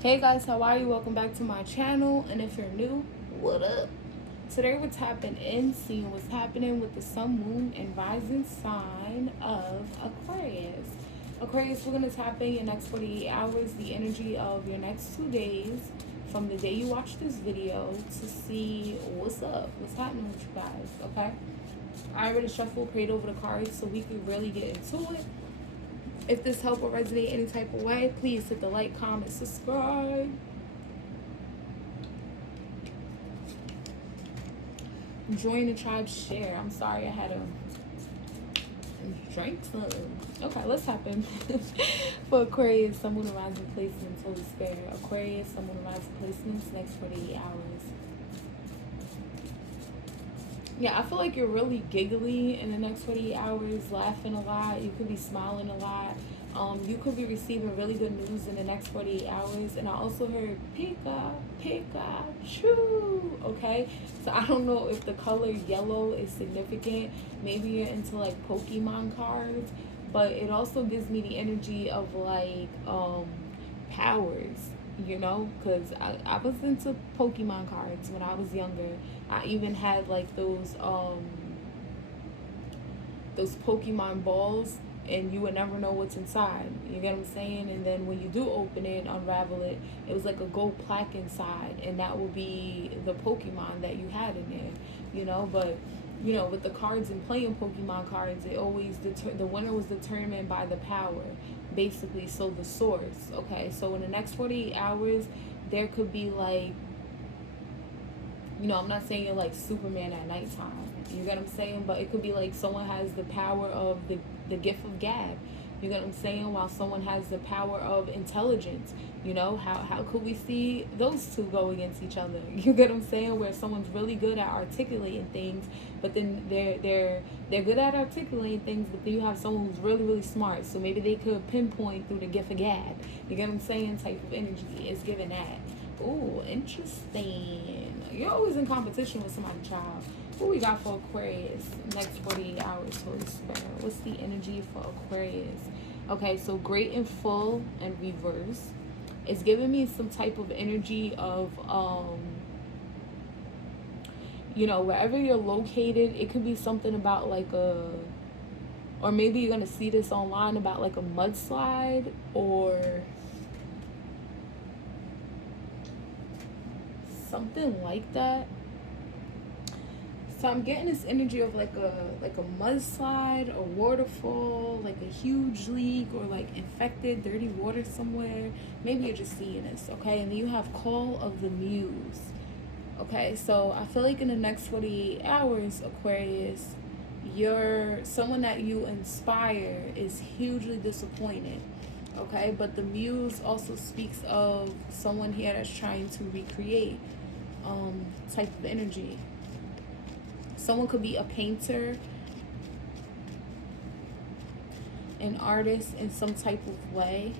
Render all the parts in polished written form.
Hey guys, how are you? Welcome back to my channel. And if you're new, what up? Today we're tapping in, seeing what's happening with the sun, moon, and rising sign of Aquarius. Aquarius, we're going to tap in your next 48 hours, the energy of your next 2 days from the day you watch this video to see what's up, what's happening with you guys, okay? I already shuffled, prayed over the cards so we could really get into it. If this helped or resonate any type of way, please hit the like, comment, subscribe. Join the tribe, share. I'm sorry I had to drink some. Okay, let's happen. For Aquarius, someone who rises in placements, Holy Spirit. Aquarius, someone who rises in placements, next 48 hours. Yeah, I feel like you're really giggly in the next 48 hours, laughing a lot. You could be smiling a lot. You could be receiving really good news in the next 48 hours. And I also heard Pikachu. Okay, so I don't know if the color yellow is significant. Maybe you're into like Pokemon cards, but it also gives me the energy of like powers, you know, because I was into Pokemon cards when I was younger. I even had like those Pokemon balls, and you would never know what's inside. You get what I'm saying? And then when you do open it, unravel it, it was like a gold plaque inside, and that will be the Pokemon that you had in there, you know. But you know, with the cards and playing Pokemon cards, it always the winner was determined by the power, basically. So the source. Okay, so in the next 48 hours, there could be like, you know, I'm not saying you're like Superman at nighttime. You get what I'm saying? But it could be like someone has the power of the gift of gab. You get what I'm saying? While someone has the power of intelligence. You know, how could we see those two go against each other? You get what I'm saying? Where someone's really good at articulating things, but then they're good at articulating things, but then you have someone who's really, really smart. So maybe they could pinpoint through the gift of gab. You get what I'm saying? Type of energy is given that. Ooh, interesting. You're always in competition with somebody, child. What we got for Aquarius? Next 48 hours, Holy Spirit. What's the energy for Aquarius? Okay, so great and full and reverse. It's giving me some type of energy of, you know, wherever you're located, it could be something about like or maybe you're going to see this online about like a mudslide or something like that. So I'm getting this energy of like a mudslide, a waterfall, like a huge leak, or like infected, dirty water somewhere. Maybe you're just seeing this, okay? And then you have call of the muse. Okay, so I feel like in the next 48 hours, Aquarius, someone that you inspire is hugely disappointed. Okay, but the muse also speaks of someone here that's trying to recreate type of energy. Someone could be a painter, an artist in some type of way.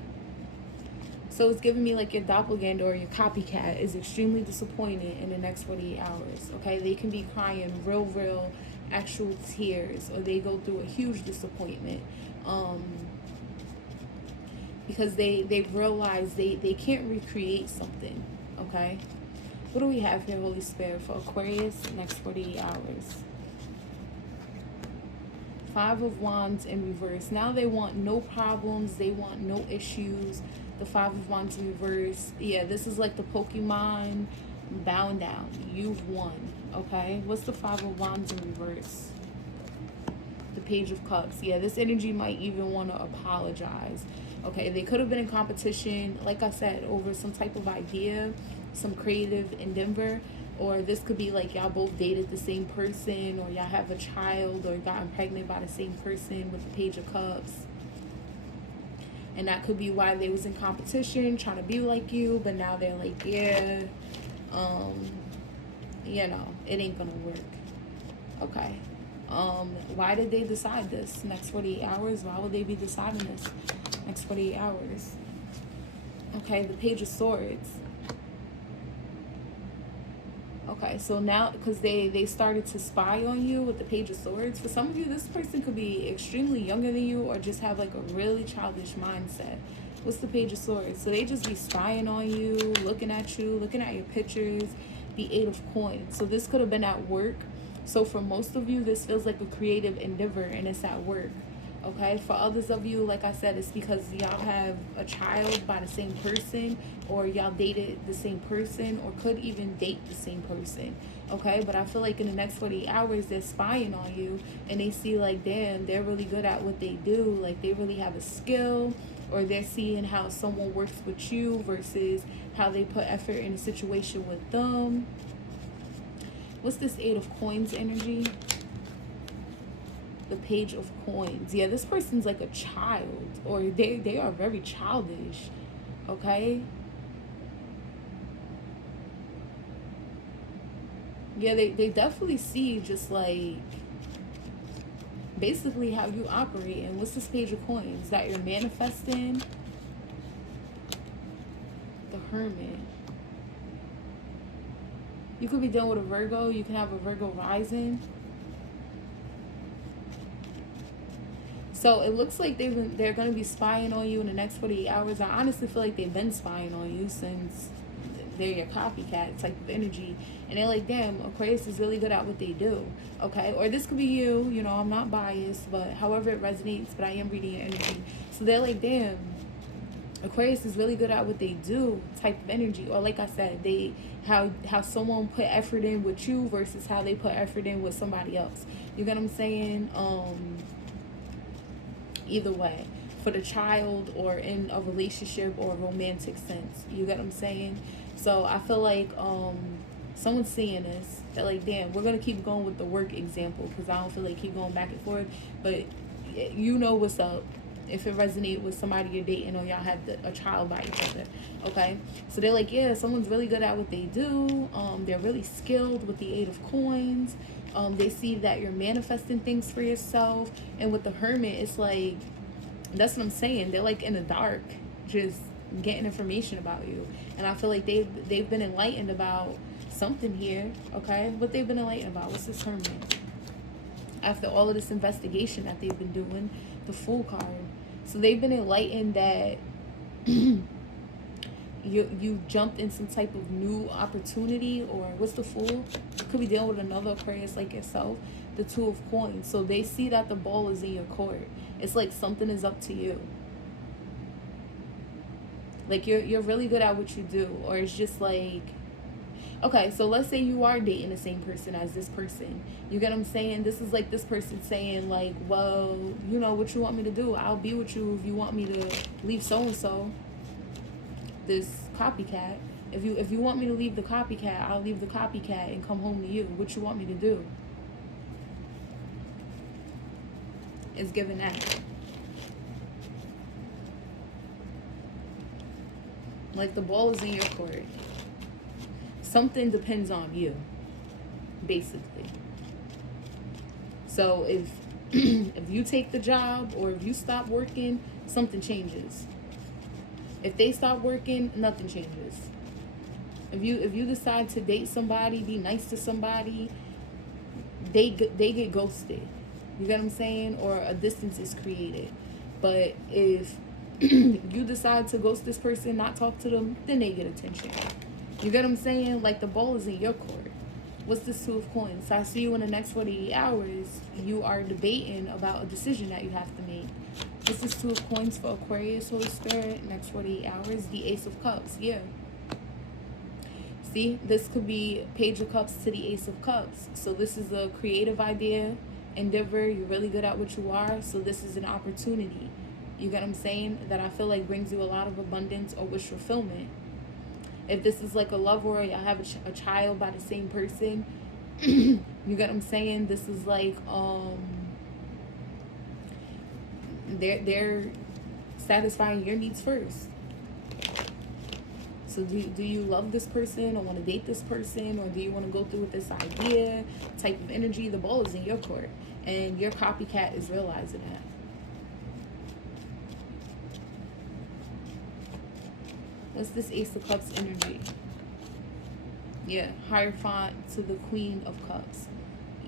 So it's giving me like your doppelganger or your copycat is extremely disappointed in the next 48 hours. Okay, they can be crying real actual tears, or they go through a huge disappointment because they realize they can't recreate something. Okay, what do we have here, Holy Spirit, for Aquarius next 48 hours? 5 of Wands in reverse. Now they want no problems. They want no issues. The 5 of Wands in reverse. Yeah, this is like the Pokemon bowing down. You've won. Okay? What's the 5 of Wands in reverse? The Page of Cups. Yeah, this energy might even want to apologize. Okay, they could have been in competition, like I said, over some type of idea, some creative endeavor. Or this could be like y'all both dated the same person, or y'all have a child, or gotten pregnant by the same person with the Page of Cups. And that could be why they was in competition, trying to be like you, but now they're like, yeah, you know, it ain't gonna work. Okay. Why did they decide this next 48 hours? Why would they be deciding this next 48 hours? Okay, the Page of Swords. Okay, so now, because they started to spy on you with the Page of Swords, for some of you, this person could be extremely younger than you or just have like a really childish mindset. What's the Page of Swords? So they just be spying on you, looking at your pictures. The Eight of Coins. So this could have been at work. So for most of you, this feels like a creative endeavor and it's at work. Okay, for others of you, like I said, it's because y'all have a child by the same person, or y'all dated the same person, or could even date the same person. Okay, but I feel like in the next 48 hours, they're spying on you and they see like, damn, they're really good at what they do. Like they really have a skill, or they're seeing how someone works with you versus how they put effort in a situation with them. What's this Eight of Coins energy? The Page of Coins. Yeah, this person's like a child, or they are very childish. Okay. Yeah, they definitely see just like basically how you operate. And what's this Page of Coins? That you're manifesting. The Hermit. You could be dealing with a Virgo. You can have a Virgo rising. So it looks like they're going to be spying on you in the next 48 hours. I honestly feel like they've been spying on you since they're your copycat type of energy. And they're like, damn, Aquarius is really good at what they do. Okay? Or this could be you. You know, I'm not biased, but however it resonates, but I am reading your energy. So they're like, damn, Aquarius is really good at what they do type of energy. Or like I said, how someone put effort in with you versus how they put effort in with somebody else. You get what I'm saying? Either way, for the child or in a relationship or a romantic sense. You get what I'm saying? So I feel like someone's seeing this. They're like, damn, we're going to keep going with the work example because I don't feel like keep going back and forth. But you know what's up if it resonates with somebody you're dating or y'all have a child by each other. Okay? So they're like, yeah, someone's really good at what they do. They're really skilled with the Eight of Coins. They see that you're manifesting things for yourself. And with the Hermit, it's like, that's what I'm saying. They're like in the dark, just getting information about you. And I feel like they've been enlightened about something here. Okay? What they've been enlightened about. What's this Hermit? After all of this investigation that they've been doing, the Fool card. So they've been enlightened that you jumped in some type of new opportunity, or what's the Fool? You could be dealing with another Aquarius like yourself. The Two of Coins. So they see that the ball is in your court. It's like something is up to you. Like you're really good at what you do, or it's just like, okay, so let's say you are dating the same person as this person. You get what I'm saying? This is like this person saying like, well, you know what you want me to do? I'll be with you if you want me to leave so-and-so. This copycat. If you want me to leave the copycat, I'll leave the copycat and come home to you. What you want me to do? It's given that. Like the ball is in your court. Something depends on you, basically. So if if you take the job or if you stop working, something changes. If they stop working, nothing changes. If you decide to date somebody, be nice to somebody, they get ghosted. You get what I'm saying? Or a distance is created. But if you decide to ghost this person, not talk to them, then they get attention. You get what I'm saying? Like the ball is in your court. What's this Two of Coins? So I see you in the next 48 hours. You are debating about a decision that you have to make. What's this Two of Coins for Aquarius, Holy Spirit? Next 48 hours. The Ace of Cups. Yeah. See? This could be Page of Cups to the Ace of Cups. So this is a creative idea, endeavor. You're really good at what you are. So this is an opportunity. You get what I'm saying? That I feel like brings you a lot of abundance or wish fulfillment. If this is like a lover or you have a child by the same person, you get what I'm saying? This is like they're satisfying your needs first. So do you love this person or want to date this person, or do you want to go through with this idea type of energy? The ball is in your court and your copycat is realizing that. What's this Ace of Cups energy? Yeah, Hierophant to the Queen of Cups.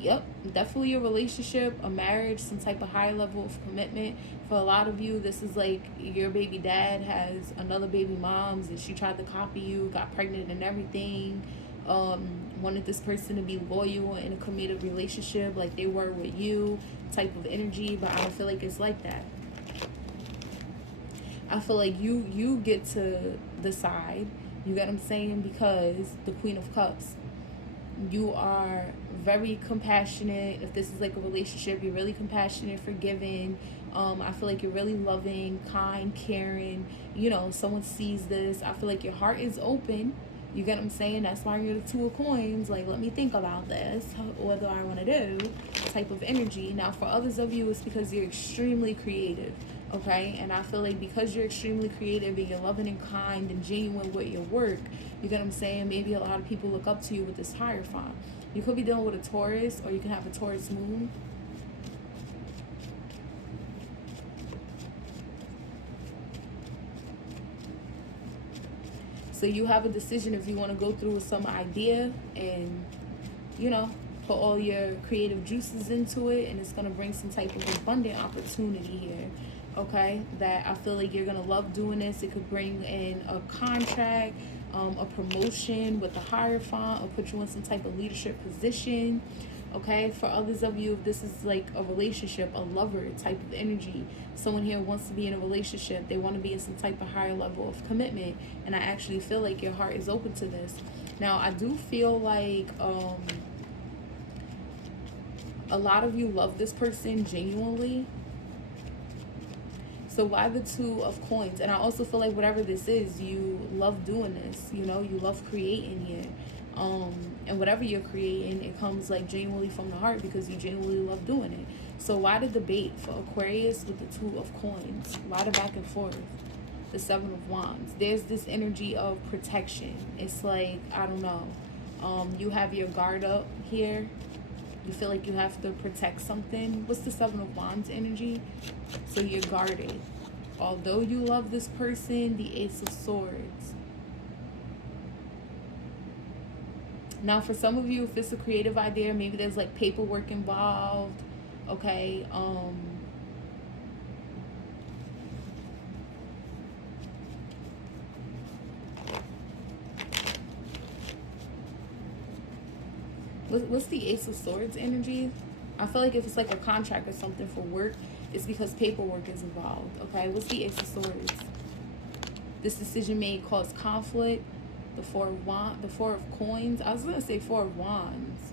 Yep, definitely a relationship, a marriage, some type of high level of commitment. For a lot of you, this is like your baby dad has another baby mom's and she tried to copy you, got pregnant and everything. Wanted this person to be loyal in a committed relationship like they were with you, type of energy, but I don't feel like it's like that. I feel like you get to decide, you get what I'm saying, because the Queen of Cups, you are very compassionate. If this is like a relationship, you're really compassionate, forgiving. I feel like you're really loving, kind, caring. Someone sees this, I feel like your heart is open. You get what I'm saying? That's why you're the Two of Coins. Like, let me think about this. What do I want to do? Type of energy. Now, for others of you, it's because you're extremely creative. Okay? And I feel like because you're extremely creative and you're loving and kind and genuine with your work, you get what I'm saying? Maybe a lot of people look up to you with this Hierophant. You could be dealing with a Taurus, or you can have a Taurus moon. So you have a decision if you want to go through with some idea and, put all your creative juices into it, and it's going to bring some type of abundant opportunity here, okay? That I feel like you're going to love doing this. It could bring in a contract, a promotion with the Hierophant, or put you in some type of leadership position. Okay, for others of you, if this is like a relationship, a lover type of energy, someone here wants to be in a relationship, they want to be in some type of higher level of commitment, and I actually feel like your heart is open to this. Now, I do feel like a lot of you love this person genuinely. So why the Two of Coins? And I also feel like whatever this is, you love doing this, you love creating here. And whatever you're creating, it comes like genuinely from the heart because you genuinely love doing it. So why the debate for Aquarius with the Two of Coins? Why the back and forth? The Seven of Wands. There's this energy of protection. It's like, I don't know. You have your guard up here. You feel like you have to protect something. What's the Seven of Wands energy? So you're guarded. Although you love this person, the Ace of Swords. Now, for some of you, if it's a creative idea, maybe there's like paperwork involved, okay? What's the Ace of Swords energy? I feel like if it's like a contract or something for work, it's because paperwork is involved, okay? What's the Ace of Swords? This decision may cause conflict. The Four of Coins. I was gonna say Four of Wands.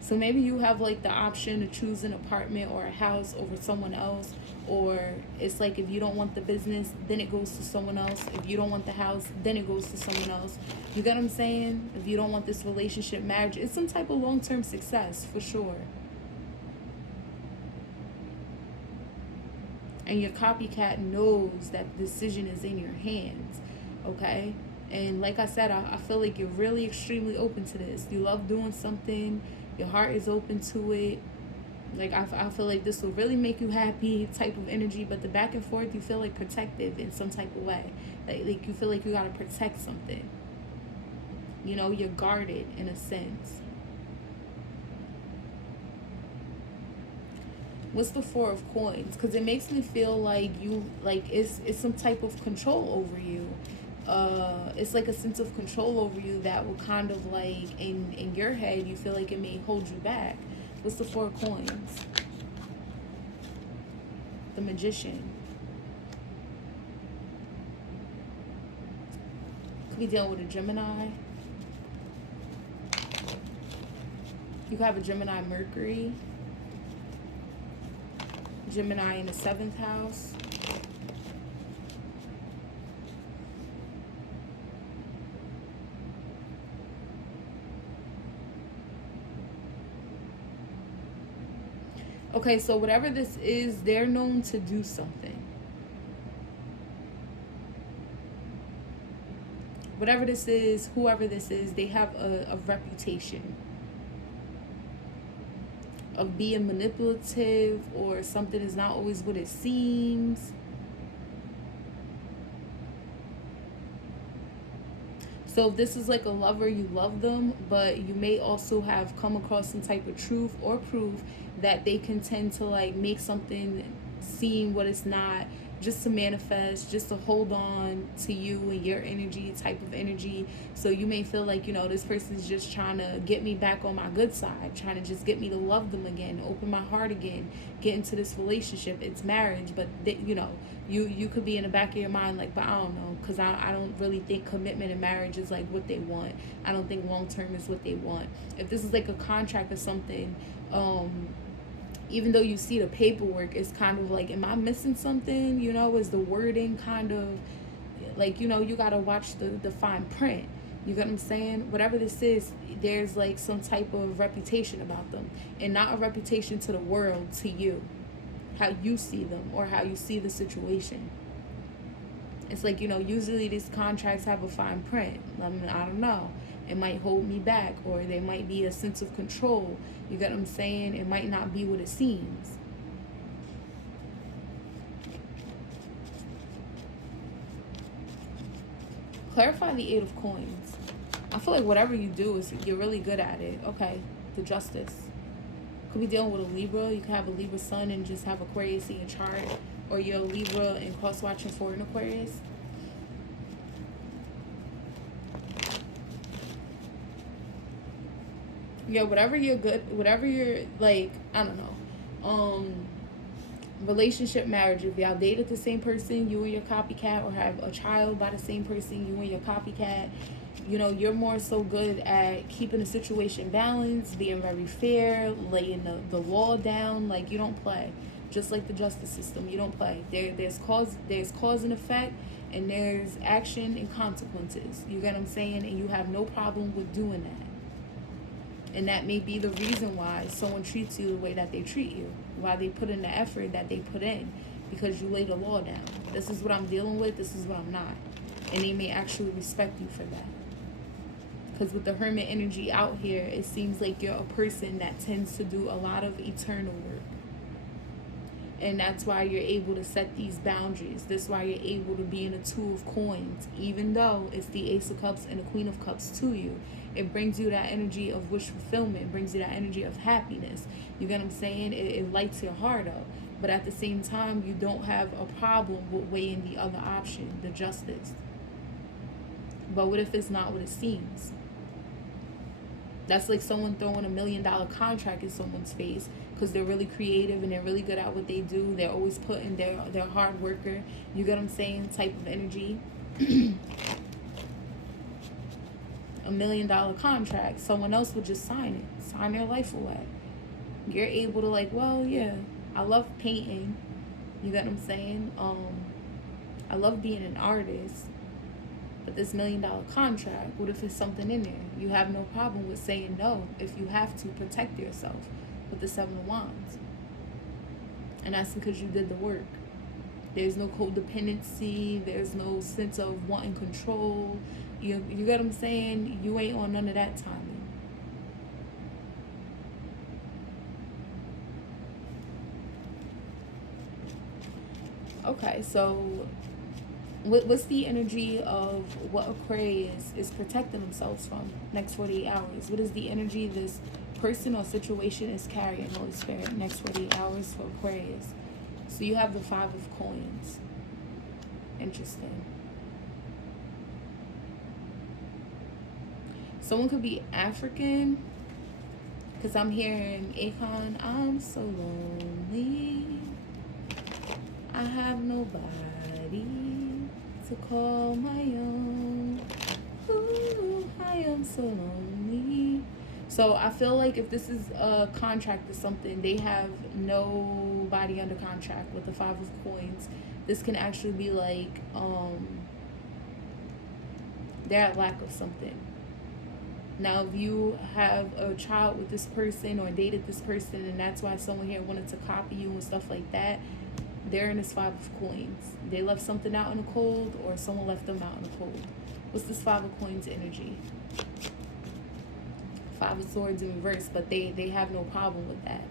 So maybe you have like the option to choose an apartment or a house over someone else, or it's like if you don't want the business, then it goes to someone else. If you don't want the house, then it goes to someone else. You get what I'm saying? If you don't want this relationship, marriage, it's some type of long-term success for sure. And your copycat knows that the decision is in your hands. Okay, and like I said, I feel like you're really extremely open to this. You love doing something, your heart is open to it. Like I feel like this will really make you happy type of energy. But the back and forth, you feel like protective in some type of way. Like you feel like you gotta protect something. You're guarded in a sense. What's the Four of Coins? Because it makes me feel like it's some type of control over you. It's like a sense of control over you that will kind of like in your head you feel like it may hold you back. What's the Four of Coins? The Magician. Could be dealing with a Gemini. You could have a Gemini Mercury. Gemini in the 7th house. Okay, so whatever this is, they're known to do something. Whatever this is, whoever this is, they have a reputation of being manipulative, or something is not always what it seems. So if this is like a lover, you love them, but you may also have come across some type of truth or proof that they can tend to like make something seem what it's not, just to manifest, just to hold on to you and your energy, type of energy. So you may feel like, this person's just trying to get me back on my good side, trying to just get me to love them again, open my heart again, get into this relationship. It's marriage, but you could be in the back of your mind like, but I don't know, because I don't really think commitment in marriage is like what they want. I don't think long term is what they want. If this is like a contract or something, even though you see the paperwork, it's kind of like, am I missing something? Is the wording kind of like, you gotta watch the fine print. You get what I'm saying? Whatever this is, there's like some type of reputation about them, and not a reputation to the world, to you, how you see them or how you see the situation. It's like, usually these contracts have a fine print. I don't know. It might hold me back, or there might be a sense of control. You get what I'm saying? It might not be what it seems. Clarify the Eight of Coins. I feel like whatever you do, you're really good at it. Okay, the Justice. Could be dealing with a Libra. You could have a Libra sun and just have Aquarius in your chart. Or you're a Libra and cross-watching for an Aquarius. Yeah, whatever you're like, I don't know, relationship, marriage, if y'all dated the same person, you and your copycat, or have a child by the same person, you and your copycat, you're more so good at keeping the situation balanced, being very fair, laying the law down. Like, you don't play. Just like the justice system, you don't play. There's cause and effect, and there's action and consequences. You get what I'm saying? And you have no problem with doing that. And that may be the reason why someone treats you the way that they treat you, why they put in the effort that they put in, because you lay the law down. This is what I'm dealing with, this is what I'm not. And they may actually respect you for that. Because with the Hermit energy out here, it seems like you're a person that tends to do a lot of eternal work. And that's why you're able to set these boundaries. That's why you're able to be in a Two of Coins, even though it's the Ace of Cups and the Queen of Cups to you. It brings you that energy of wish fulfillment. It brings you that energy of happiness. You get what I'm saying? It lights your heart up. But at the same time, you don't have a problem with weighing the other option, the Justice. But what if it's not what it seems? That's like someone throwing $1 million contract in someone's face because they're really creative and they're really good at what they do. They're always putting their hard worker. You get what I'm saying? Type of energy. $1 million contract. Someone else would just sign it. Sign their life away. You're able to like, well, yeah, I love painting. You get what I'm saying? I love being an artist. But this $1 million contract, what if it's something in there? You have no problem with saying no if you have to protect yourself with the Seven of Wands. And that's because you did the work. There's no codependency. There's no sense of wanting control. You get what I'm saying? You ain't on none of that timing. Okay, so what's the energy of what Aquarius is protecting themselves from next 48 hours? What is the energy this person or situation is carrying, Holy Spirit, next 48 hours for Aquarius? So you have the Five of Coins. Interesting. Someone could be African, because I'm hearing Akon, I'm so lonely. I have nobody to call my own. Ooh, I am so lonely. So I feel like if this is a contract or something, they have nobody under contract with the Five of Coins. This can actually be like they're at lack of something. Now, if you have a child with this person or dated this person and that's why someone here wanted to copy you and stuff like that, they're in this Five of Coins. They left something out in the cold, or someone left them out in the cold. What's this Five of Coins energy? Five of Swords in reverse, but they have no problem with that.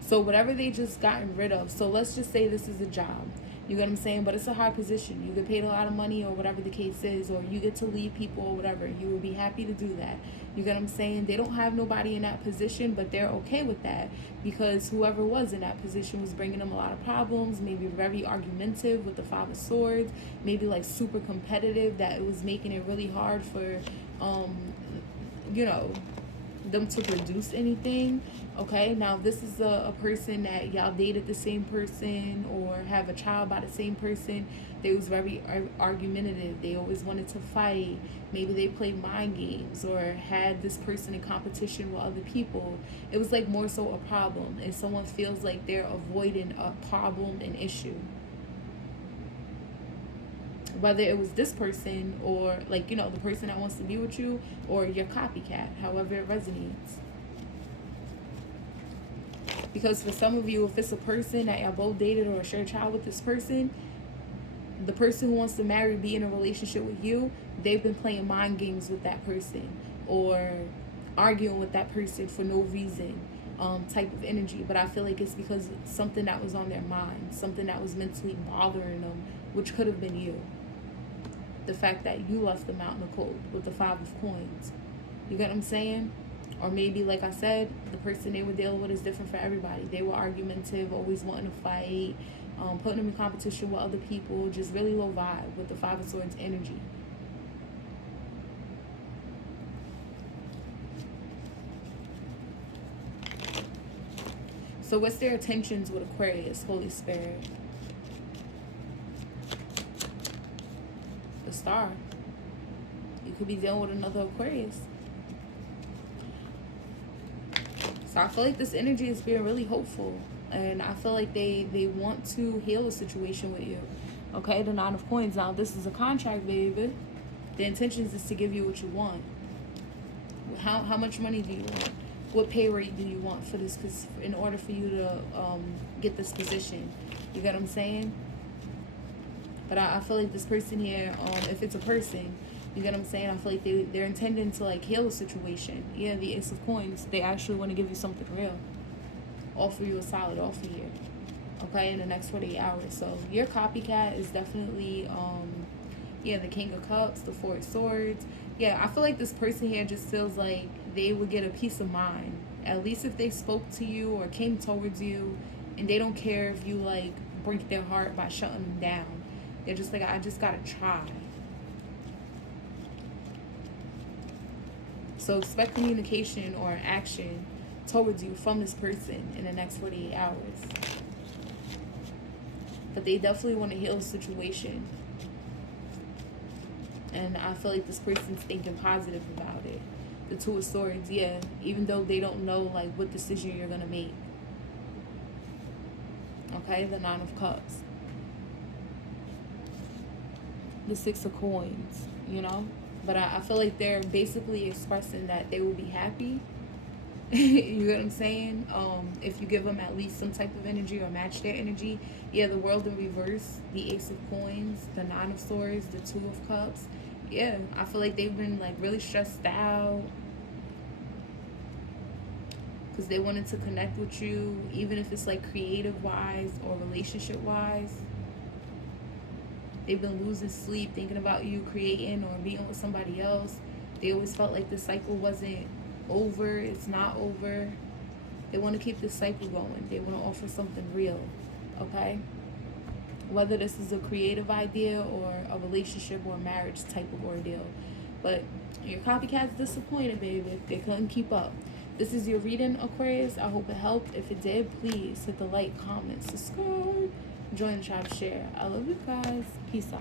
So whatever they just gotten rid of, so let's just say this is a job. You get what I'm saying? But it's a high position. You get paid a lot of money or whatever the case is, or you get to lead people or whatever. You will be happy to do that. You get what I'm saying? They don't have nobody in that position, but they're okay with that because whoever was in that position was bringing them a lot of problems, maybe very argumentative with the Five of Swords, maybe like super competitive, that it was making it really hard for, you know, them to produce anything. Okay, now this is a person that y'all dated the same person or have a child by the same person. They was very argumentative. They always wanted to fight. Maybe they played mind games or had this person in competition with other people. It was like more so a problem, and someone feels like they're avoiding a problem, an issue. Whether it was this person or, like, you know, the person that wants to be with you or your copycat, however it resonates. Because for some of you, if it's a person that y'all both dated or share a child with this person, the person who wants to marry, be in a relationship with you, they've been playing mind games with that person or arguing with that person for no reason, type of energy. But I feel like it's because something that was on their mind, something that was mentally bothering them, which could have been you. The fact that you left them out in the cold with the Five of Coins. You get what I'm saying? Or maybe, like I said, the person they were dealing with is different for everybody. They were argumentative, always wanting to fight, putting them in competition with other people, just really low vibe with the Five of Swords energy. So what's their intentions with Aquarius, Holy Spirit? The Star. You could be dealing with another Aquarius. So I feel like this energy is being really hopeful. And I feel like they want to heal the situation with you. Okay, the Nine of Coins. Now, this is a contract, baby. The intention is to give you what you want. How much money do you want? What pay rate do you want for this? Because in order for you to get this position, you get what I'm saying? But I feel like this person here, if it's a person, you get what I'm saying? I feel like they're intending to, like, heal the situation. Yeah, the Ace of Coins. They actually want to give you something real. Offer you a solid offer here. Okay, in the next 48 hours. So your copycat is definitely, yeah, the King of Cups, the Four of Swords. Yeah, I feel like this person here just feels like they would get a peace of mind. At least if they spoke to you or came towards you, and they don't care if you, like, break their heart by shutting them down. They're just like, I just gotta try. So expect communication or action towards you from this person in the next 48 hours. But they definitely want to heal the situation. And I feel like this person's thinking positive about it. The Two of Swords, yeah. Even though they don't know, like, what decision you're going to make. Okay, the Nine of Cups. The Six of Coins, you know? But I feel like they're basically expressing that they will be happy. You get what I'm saying? If you give them at least some type of energy or match their energy. Yeah, the World in reverse, the Ace of Coins, the Nine of Swords, the Two of Cups. Yeah, I feel like they've been, like, really stressed out because they wanted to connect with you, even if it's, like, creative wise or relationship wise. They've been losing sleep thinking about you creating or being with somebody else. They always felt like the cycle wasn't over. It's not over. They want to keep this cycle going. They want to offer something real. Okay? Whether this is a creative idea or a relationship or a marriage type of ordeal. But your copycat's disappointed, baby. They couldn't keep up. This is your reading, Aquarius. I hope it helped. If it did, please hit the like, comment, subscribe, join the tribe, share. I love you guys. Peace out.